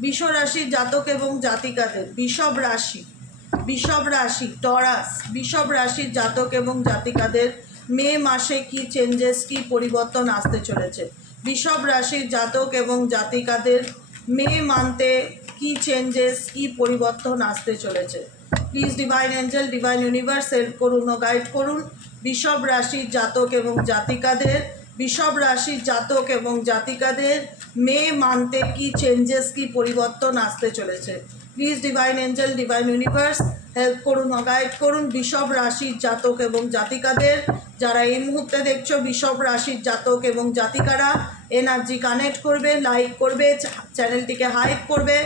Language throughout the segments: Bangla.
বৃষ রাশির জাতক এবং জাতিকাদের বৃষভ রাশি টরাস বৃষভ রাশির জাতক এবং জাতিকাদের মে মাসে কি চেঞ্জেস কি পরিবর্তন আসতে চলেছে। বৃষভ রাশির জাতক এবং জাতিকাদের মে মান্থে কি চেঞ্জেস কি পরিবর্তন আসতে চলেছে। Please divine Angel divine universe help করুন ও গাইড করুন বৃষভ রাশির জাতক এবং জাতিকাদের মে মান্থে কি চেঞ্জেস কি পরিবর্তন আসতে চলেছে। Please divine Angel divine universe help করুন ও গাইড করুন বৃষভ রাশির জাতক এবং জাতিকাদের। যারা এই মুহূর্তে দেখছো বৃষভ রাশির জাতক এবং জাতিকারা এনার্জি কানেক্ট করবে, লাইক করবে, চ্যানেলটিকে হাইপ করবে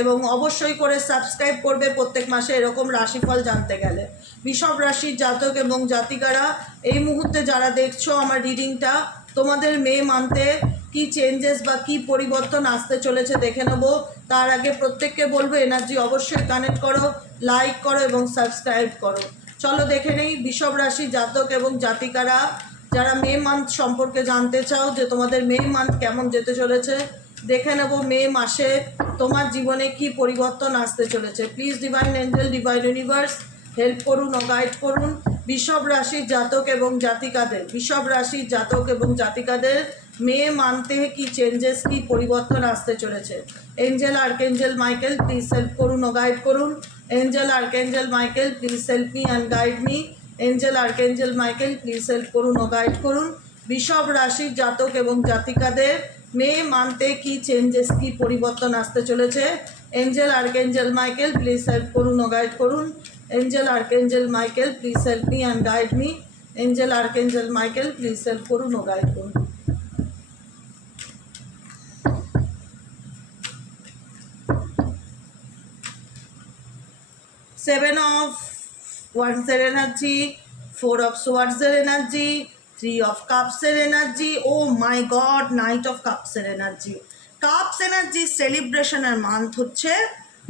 এবং অবশ্যই করে সাবস্ক্রাইব করবে প্রত্যেক মাসে এরকম রাশিফল জানতে গেলে। বৃষভ রাশির জাতক এবং জাতিকারা এই মুহূর্তে যারা দেখছো আমার রিডিংটা, তোমাদের মে মান্থে কি চেঞ্জেস বা কি পরিবর্তন আসতে চলেছে দেখে নেব। তার আগে প্রত্যেককে বলবো এনার্জি অবশ্যই কানেক্ট করো, লাইক করো এবং সাবস্ক্রাইব করো। চলো দেখে নেই বৃষভ রাশির জাতক এবং জাতিকারা যারা মে মান্থ সম্পর্কে জানতে চাও যে তোমাদের মে মান্থ কেমন যেতে চলেছে, দেখে নেব মে মাসে তোমার জীবনে কি পরিবর্তন আসতে চলেছে। Please divine Angel divine universe help করুন ও গাইড করুন বৃষভ রাশির জাতক এবং জাতিকাদের মে মান্থে কি চেঞ্জেস কি পরিবর্তন আসতে চলেছে। Angel archangel Michael please help করুন ও গাইড করুন। Angel archangel Michael please help me and guide me. Angel archangel Michael please help করুন ও গাইড করুন বৃষভ রাশির জাতক এবং জাতিকাদের মে মান্থে কি চেঞ্জেস কি পরিবর্তন আসতে চলেছে। Angel archangel Michael please help করুন ও গাইড করুন। Angel archangel Michael please help me and guide me. Angel archangel Michael please help করুন ও গাইড করুন। Seven of Wands এর এনার্জি, 4 of Swords এর এনার্জি, 3 of Cups এর এনার্জি, ও my god knight of cups এর এনার্জি। কাপস এনার্জি সেলিব্রেশনের মান্থ হচ্ছে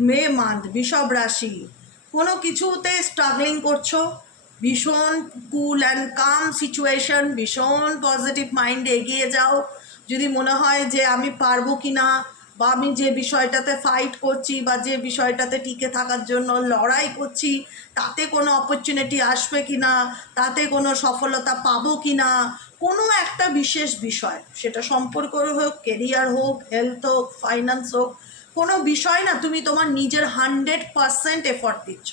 মে মান্থ। বৃষভ রাশি কোনো কিছুতে স্ট্রাগলিং করছো, ভীষণ কুল অ্যান্ড কাম সিচুয়েশন, ভীষণ পজিটিভ মাইন্ডে এগিয়ে যাও। যদি মনে হয় যে আমি পারবো কি না, বা আমি যে বিষয়টাতে ফাইট করছি বা যে বিষয়টাতে টিকে থাকার জন্য লড়াই করছি তাতে কোনো অপরচুনিটি আসবে কি না, তাতে কোনো সফলতা পাবো কি না, কোনো একটা বিশেষ বিষয়, সেটা সম্পর্ক হোক, কেরিয়ার হোক, হেলথ হোক, ফাইন্যান্স হোক, কোনো বিষয় না তুমি তোমার নিজের 100% এফর্ট দিচ্ছ।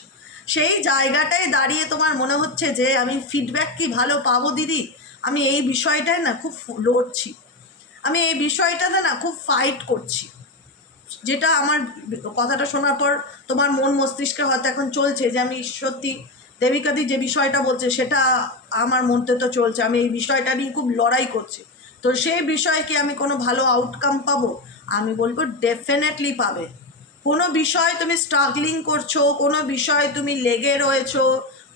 সেই জায়গাটায় দাঁড়িয়ে তোমার মনে হচ্ছে যে আমি ফিডব্যাক কি ভালো পাবো দিদি, আমি এই বিষয়টায় না খুব লড়ছি, আমি এই বিষয়টাতে না খুব ফাইট করছি। যেটা আমার কথাটা শোনার পর তোমার মন মস্তিষ্কে হয়তো এখন চলছে যে আমি সত্যি দেবিকাদি যে বিষয়টা বলছে সেটা আমার মধ্যে তো চলছে, আমি এই বিষয়টা নিয়ে খুব লড়াই করছি, তো সেই বিষয়ে কি আমি কোনো ভালো আউটকাম পাবো? আমি বলবো ডেফিনেটলি পাবে। কোনো বিষয় তুমি স্ট্রাগলিং করছো, কোনো বিষয় তুমি লেগে রয়েছো,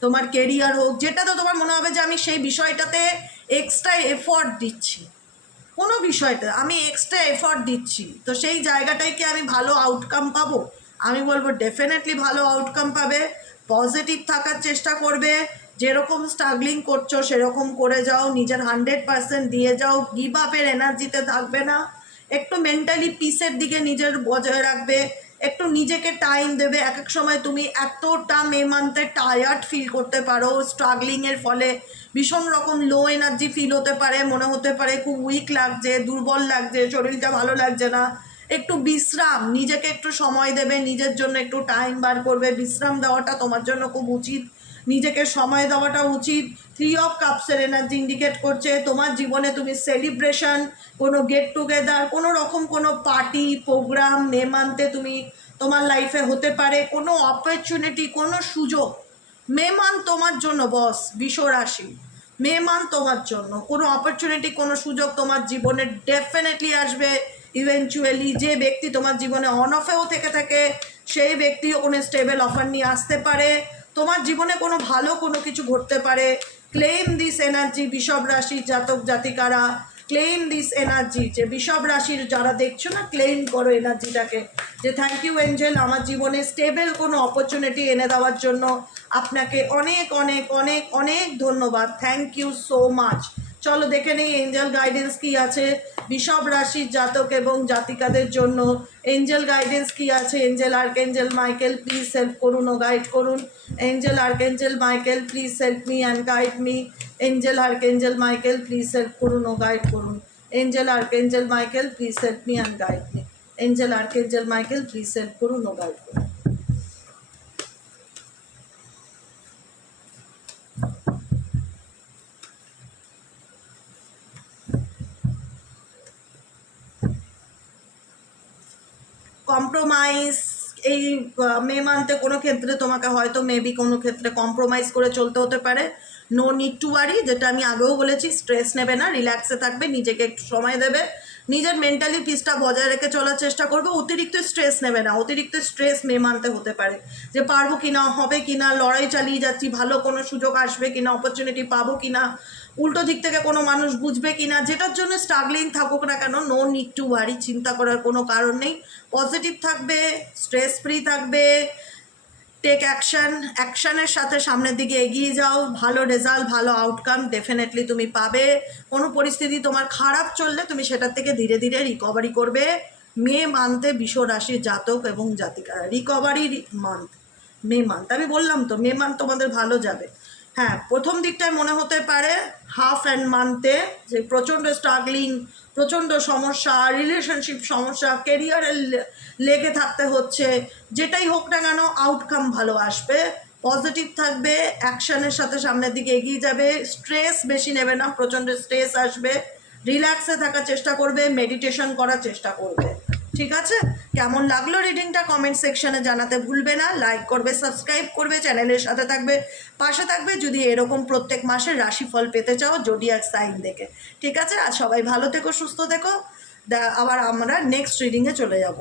তোমার কেরিয়ার হোক, যেটা তো তোমার মনে হবে যে আমি সেই বিষয়টাতে এক্সট্রা এফর্ট দিচ্ছি, কোনো বিষয়টা আমি এক্সট্রা এফর্ট দিচ্ছি, তো সেই জায়গাটায় কি আমি ভালো আউটকাম পাবো? আমি বলবো ডেফিনেটলি ভালো আউটকাম পাবে। পজিটিভ থাকার চেষ্টা করবে, যেরকম স্ট্রাগলিং করছো সেরকম করে যাও, নিজের 100% দিয়ে যাও, গিভ আপের এনার্জিতে থাকবে না, একটু মেন্টালি পিসের দিকে নিজের বজায় রাখবে, একটু নিজেকে টাইম দেবে। এক এক সময় তুমি এতটা মে মান্থে টায়ার্ড ফিল করতে পারো স্ট্রাগলিংয়ের ফলে, ভীষণ রকম লো এনার্জি ফিল হতে পারে, মনে হতে পারে খুব উইক লাগছে, দুর্বল লাগছে, শরীরটা ভালো লাগছে না। একটু বিশ্রাম, নিজেকে একটু সময় দেবে, নিজের জন্য একটু টাইম বার করবে, বিশ্রাম দেওয়াটা তোমার জন্য খুব উচিত, নিজেকে সময় দেওয়াটা উচিত। 3 অফ কাপসের এনার্জি ইন্ডিকেট করছে তোমার জীবনে তুমি সেলিব্রেশন, কোনো গেট টুগেদার, কোনো রকম কোনো পার্টি প্রোগ্রাম মে মান্থে তুমি তোমার লাইফে হতে পারে, কোনো অপরচুনিটি, কোনো সুযোগ মে মান্থ তোমার জন্য বস। বৃষ রাশি মে মান্থ তোমার জন্য কোনো অপরচুনিটি, কোনো সুযোগ তোমার জীবনে ডেফিনেটলি আসবে। ইভেনচুয়ালি যে ব্যক্তি তোমার জীবনে অন অফেও থেকে থাকে সেই ব্যক্তিও কোনো স্টেবল অফার নিয়ে আসতে পারে, তোমার জীবনে কোনো ভালো কোনো কিছু ঘটতে পারে। ক্লেম দিস এনার্জি বৃষভ রাশির জাতক জাতিকারা, ক্লেম দিস এনার্জি। যে বৃষভ রাশির যারা দেখছো না, ক্লেম করো এনার্জিটাকে যে থ্যাংক ইউ এঞ্জেল, আমার জীবনে স্টেবল কোনো অপরচুনিটি এনে দেওয়ার জন্য আপনাকে অনেক অনেক অনেক অনেক ধন্যবাদ, থ্যাংক ইউ সো মাচ। চলো দেখে নেই এঞ্জেল গাইডেন্স কি আছে বৃষভ রাশির জাতক এবং জাতিকাদের জন্য। এঞ্জেল গাইডেন্স কি আছে? Angel archangel Michael please help করুন ও গাইড করুন। Angel archangel Michael please help me and guide me. Angel archangel Michael please help করুন ও গাইড করুন। Angel archangel Michael please help me and guide me. Angel archangel Michael please help করুন ও গাইড করুন। কম্প্রোমাইজ এই মে মান্থে কোনো ক্ষেত্রে তোমাকে হয়তো মেবি কোনো ক্ষেত্রে কম্প্রোমাইজ করে চলতে হতে পারে। নো নিড টু ওয়ারি, যেটা আমি আগেও বলেছি, স্ট্রেস নেবে না, রিল্যাক্সে থাকবে, নিজেকে একটু সময় দেবে, নিজের মেন্টালি পিসটা বজায় রেখে চলার চেষ্টা করবে। অতিরিক্ত স্ট্রেস নেবে না। অতিরিক্ত স্ট্রেস মে মান্থে হতে পারে যে পারবো কিনা, হবে কিনা, লড়াই চালিয়ে যাচ্ছি, ভালো কোনো সুযোগ আসবে কিনা, অপরচুনিটি পাবো কিনা, উল্টো দিক থেকে কোনো মানুষ বুঝবে কিনা, যেটার জন্য স্ট্রাগলিং থাকুক না কেন, নো নিড টু ওয়ারি, চিন্তা করার কোনো কারণ নেই। পজিটিভ থাকবে, স্ট্রেস ফ্রি থাকবে, টেক অ্যাকশানের সাথে সামনের দিকে এগিয়ে যাও, ভালো রেজাল্ট, ভালো আউটকাম ডেফিনেটলি তুমি পাবে। কোনো পরিস্থিতি তোমার খারাপ চললে তুমি সেটার থেকে ধীরে ধীরে রিকভারি করবে। মে মান্থে বৃষ রাশির জাতক এবং জাতিকারা রিকভারি মান্থ, মে মান্থ আমি বললাম তো মে মান্থ তোমাদের ভালো যাবে। হ্যাঁ, প্রথম দিকটায় মনে হতে পারে হাফ অ্যান্ড মান্থে যে প্রচণ্ড স্ট্রাগলিং, প্রচণ্ড সমস্যা, রিলেশনশিপ সমস্যা, কেরিয়ারে লেগে থাকতে হচ্ছে, যেটাই হোক না কেন আউটকাম ভালো আসবে, পজিটিভ থাকবে, অ্যাকশানের সাথে সামনের দিকে এগিয়ে যাবে, স্ট্রেস বেশি নেবে না, প্রচণ্ড স্ট্রেস আসবে, রিল্যাক্সে থাকার চেষ্টা করবে, মেডিটেশন করার চেষ্টা করবে। ঠিক আছে, কেমন লাগলো রিডিংটা কমেন্ট সেকশনে জানাতে ভুলবে না। লাইক করবে, সাবস্ক্রাইব করবে, চ্যানেলের সাথে থাকবে, পাশে থাকবে যদি এরকম প্রত্যেক মাসের রাশিফল পেতে চাও জোডিয়াক সাইন দেখে। ঠিক আছে, আর সবাই ভালো থেকো, সুস্থ থেকো। আবার আমরা নেক্সট রিডিংয়ে চলে যাব।